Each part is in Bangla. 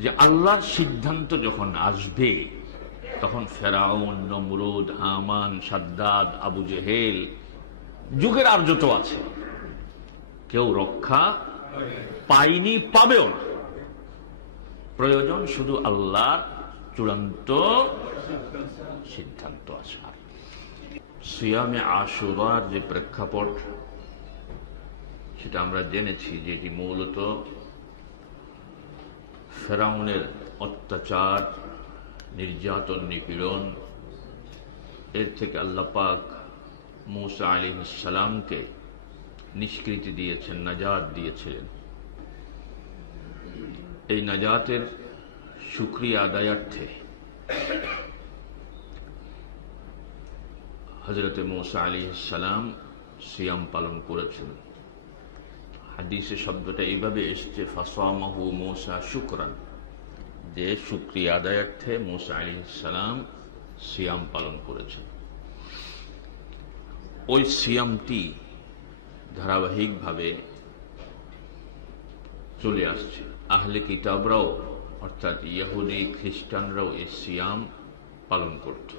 যে আল্লাহর সিদ্ধান্ত যখন আসবে, তখন ফেরাউন, নমরুদ, হামান, সাদ্দাদ, আবু জেহেল, যুগের আর যত আছে। কেউ রক্ষা পাইনি পাবেও না। প্রয়োজন শুধু আল্লাহর চূড়ান্ত সিদ্ধান্ত আসার। সিয়ামে আশুরার যে প্রেক্ষাপট, সেটা আমরা জেনেছি যে এটি মূলত ফেরাউনের অত্যাচার, নির্যাতন, নিপীড়ন, এর থেকে আল্লাপাক মৌসা আলী সালামকে নিষ্কৃতি দিয়েছেন, নাজাত দিয়েছিলেন। এই নাজাতের সুক্রিয়া আদায়ার্থে হজরতে মৌসা আলী সালাম সিয়াম পালন করেছেন। হাদিসে শব্দটা এইভাবে এসছে, ফাসামাহু মৌসা শুক্রান। যে শুক্রিয়া আদায়ার্থে মৌসা আলী সালাম সিয়াম পালন করেছেন। ওই সিয়ামটি ধারাবাহিকভাবে চলে আসছে। আহলে কিতাবরাও, অর্থাৎ ইয়াহুদি খ্রিস্টানরাও এই সিয়াম পালন করত।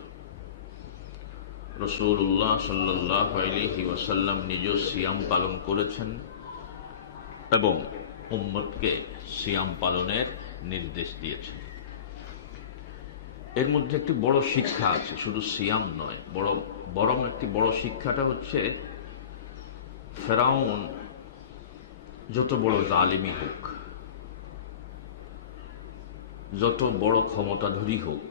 রসুল্লাহ সাল্লাহ আলহি ওয়াসাল্লাম নিজ সিয়াম পালন করেছেন। এবং উম্মতকে সিয়াম পালনের নির্দেশ দিয়েছেন এর মধ্যে একটি বড় শিক্ষা আছে, শুধু সিয়াম নয় বড় বরং একটি বড় শিক্ষাটা হচ্ছে, ফেরাউন যত বড় জালিমি হোক, যত বড় ক্ষমতাধরী হোক,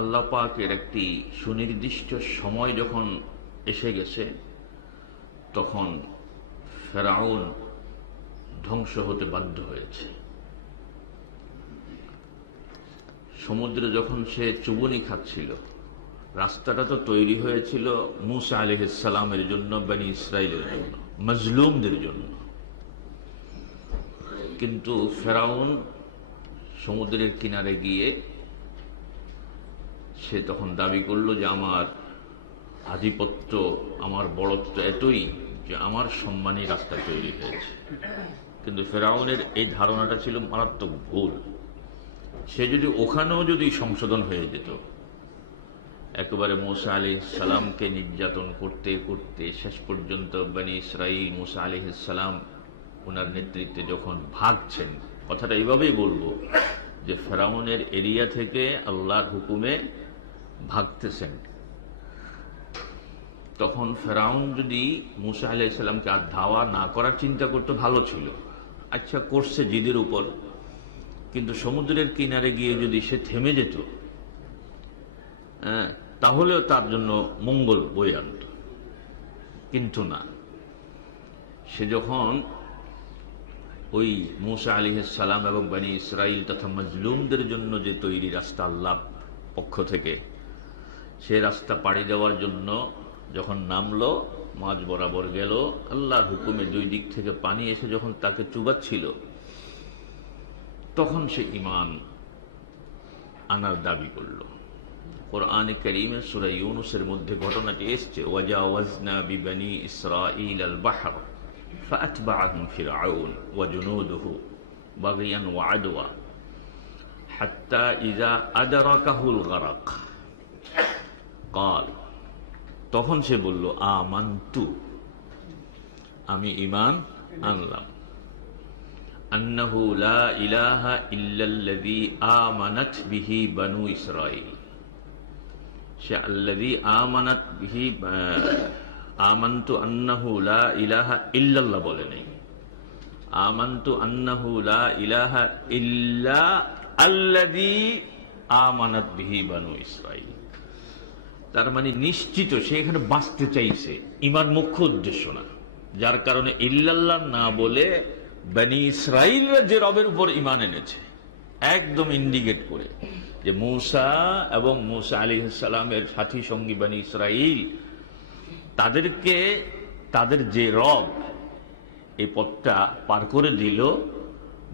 আল্লাহ পাকের একটি সুনির্দিষ্ট সময় যখন এসে গেছে, তখন ফেরাউন ধ্বংস হতে বাধ্য হয়েছে। সমুদ্রে যখন সে চুবনি খাচ্ছিল, রাস্তাটা তো তৈরি হয়েছিল মুসা আলহিসালামের জন্য, বানি ইসরায়েলের জন্য, মজলুমদের জন্য। কিন্তু ফেরাউন সমুদ্রের কিনারে গিয়ে সে তখন দাবি করল যে, আমার আধিপত্য, আমার বড়ত্ব এতই যে আমার সম্মানী রাস্তা তৈরি হয়েছে। কিন্তু ফেরাউনের এই ধারণাটা ছিল মারাত্মক ভুল। সে যদি ওখানেও যদি সংশোধন হয়ে যেত, একেবারে মোসা আলি সালামকে নির্যাতন করতে করতে শেষ পর্যন্ত বানি ইসরাইল মোসা আলি সালাম ওনার নেতৃত্বে যখন ভাগছেন, কথাটা এইভাবেই বলব যে ফেরাউনের এরিয়া থেকে আল্লাহর হুকুমে ভাগতেছেন। তখন ফেরাউন যদি মুসা আলাহ ইসলামকে আর ধাওয়া না করার চিন্তা করতে, ভালো ছিল। আচ্ছা করছে জিদের উপর। কিন্তু সমুদ্রের কিনারে গিয়ে যদি সে থেমে যেত হ্যাঁ তাহলেও তার জন্য মঙ্গল বই আনত। কিন্তু না। সে যখন ওই মুসা আলী সালাম এবং বানী ইসরাইল তথা মজলুমদের জন্য যে তৈরি রাস্তা আল্লাহ পক্ষ থেকে, সে রাস্তা পাড়ি দেওয়ার জন্য যখন নামলো মাঝ বরাবর গেল আল্লাহর হুকুমে দুই দিক থেকে পানি এসে যখন তাকে চুবাচ্ছিল তখন সে ইমান আনার দাবি করল কোরআন করিমের সুরা ইউনুসের মধ্যে ঘটনাটি এসছে ওয়াজা ওয়াজনা বিবানি ইসরাইল আল বাহর فأتبعهم فرعون وجنوده بغيا وعدوى حتى إذا أدركه الغرق قال তখন সে বলল, আমান্তু। আমি ইমান আনলাম। আন্নাহু লা ইলাহা ইল্লাল্লাযী আমানাত বিহি বানু ইসরাঈল। সে আল্লাযী আমানাত বিহি আমান্তু আন্নাহু লা ইলাহা ইল্লাল্লাহ বলে নেই। আমান্তু আন্নাহু লা ইলাহা ইল্লা আল্লাযী আমানাত বিহি বানু ইসরাঈল। তার মানে নিশ্চিত সে এখানে বাঁচতে চাইছে। ইমান মুখ্য উদ্দেশ্য না। যার কারণে ইল্লাল্লাহ না বলে বানি ইসরাইলরা যে রবের উপর ইমান এনেছে, একদম ইন্ডিকেট করে যে মূসা এবং মূসা আলী সালামের সাথী সঙ্গী বানি ইসরাইল তাদেরকে, তাদের যে রব, এই পথটা পার করে দিল,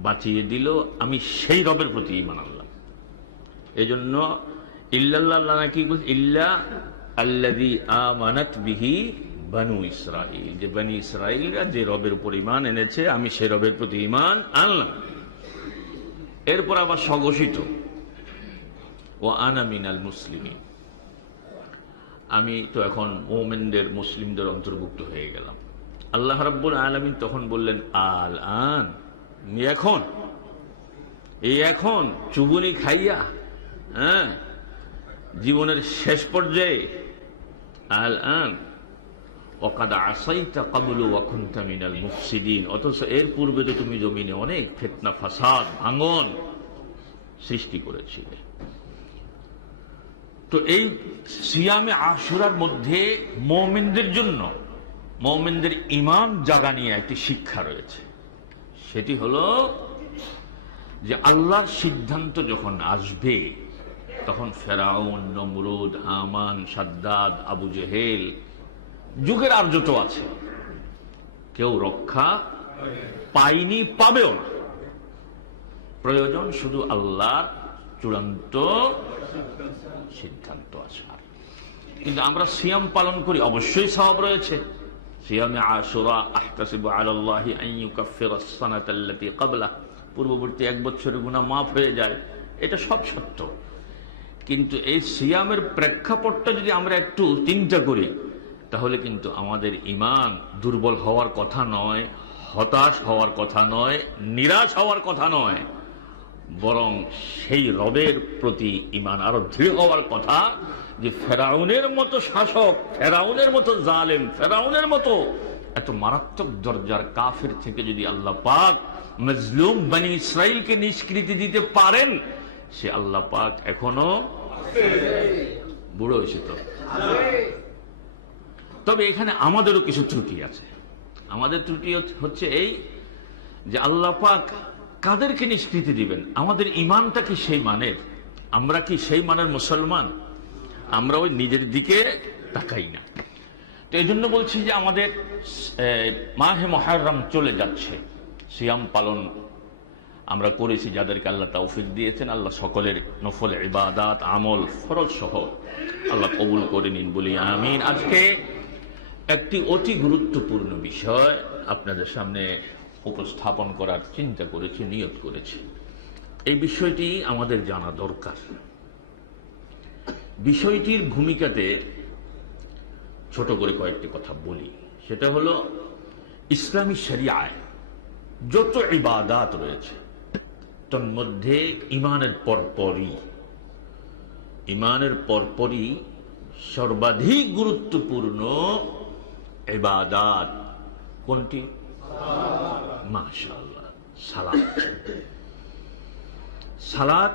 বাঁচিয়ে দিল, আমি সেই রবের প্রতি ইমান আনলাম। এই ইল্লা আল্লাদি বানু ইসরাইল যে ইসরাইলরা যে রবের উপর ইমান এনেছে আমি সেই রবের প্রতি ইমান আনলাম এরপর আবার স্বঘোষিত ও আনা মিনাল মুসলিমিন আমি তো এখন মোমেনদের মুসলিমদের অন্তর্ভুক্ত হয়ে গেলাম আল্লাহ রাব্বুল আলমিন তখন বললেন আল আন এখন এই এখন চুবুনি খাইয়া হ্যাঁ জীবনের শেষ পর্যায়ে আল আন ওকাদা আসাইতা কাবুলু ওয়াকুন্তা মিনাল মুফসিদিন, অথচ এর পূর্বে তো তুমি জমিনে অনেক ফেতনা, ফাসাদ, ভাঙন সৃষ্টি করেছিলে। তো এই সিয়ামে আশুরার মধ্যে মৌমিনদের জন্য, মৌমিনদের ইমান জাগা নিয়ে একটি শিক্ষা রয়েছে। সেটি হলো যে আল্লাহর সিদ্ধান্ত যখন আসবে তখন ফেরাউন, নমরুদ, হামান, সাদ্দাদ, আবু জেহেল, যুগের আর যত আছে, কেউ রক্ষা পাইনি পাবেও না। প্রয়োজন শুধু আল্লাহর চূড়ান্ত সিদ্ধান্ত আসার। কিন্তু আমরা সিয়াম পালন করি, অবশ্যই সওয়াব রয়েছে। সিয়ামে পূর্ববর্তী এক বছরের গুনাহ মাফ হয়ে যায়, এটা সব সত্য। কিন্তু এই সিয়ামের প্রেক্ষাপটটা যদি আমরা একটু চিন্তা করি, তাহলে কিন্তু আমাদের ইমান দুর্বল হওয়ার কথা নয়, হতাশ হওয়ার কথা নয়, নিরাশ হওয়ার কথা নয়, বরং সেই রবের প্রতি ইমান আরও দৃঢ় হওয়ার কথা যে ফেরাউনের মতো শাসক, ফেরাউনের মতো জালেম, ফেরাউনের মতো এত মারাত্মক দরজার কাফের থেকে যদি আল্লাহ পাক মজলুম বানি ইসরাইলকে নিষ্কৃতি দিতে পারেন সে আল্লাহ পাক এখনও বুড়ো হয়েছে তো। তবে এখানে আমাদেরও কিছু ত্রুটি আছে। আমাদের ত্রুটি হচ্ছে এই যে আল্লাহ পাক কাদেরকে নিষ্কৃতি দিবেন? আমাদের ইমানটা কি সেই মানের? আমরা কি সেই মানের মুসলমান? আমরা ওই নিজের দিকে তাকাই না। তো এই জন্য বলছি যে আমাদের মাহে মহারাম চলে যাচ্ছে। সিয়াম পালন আমরা করেছি যাদেরকে আল্লাহ তৌফিক দিয়েছেন, আল্লাহ সকলের নফল ইবাদাত, আমল, ফরজ সহ আল্লাহ কবুল করে নিন বলি, আমিন। আজকে একটি অতি গুরুত্বপূর্ণ বিষয় আপনাদের সামনে উপস্থাপন করার চিন্তা করেছি, নিয়ত করেছি। এই বিষয়টি আমাদের জানা দরকার। বিষয়টির ভূমিকাতে ছোট করে কয়েকটি কথা বলি। সেটা হলো, ইসলামী শরিয়ায় যত ইবাদাত রয়েছে তন্মধ্যে ইমানের পরপরই। ইমানের পরপরই সর্বাধিক গুরুত্বপূর্ণ এবাদাত কোনটি? মাশাল্লাহ সালাত। সালাত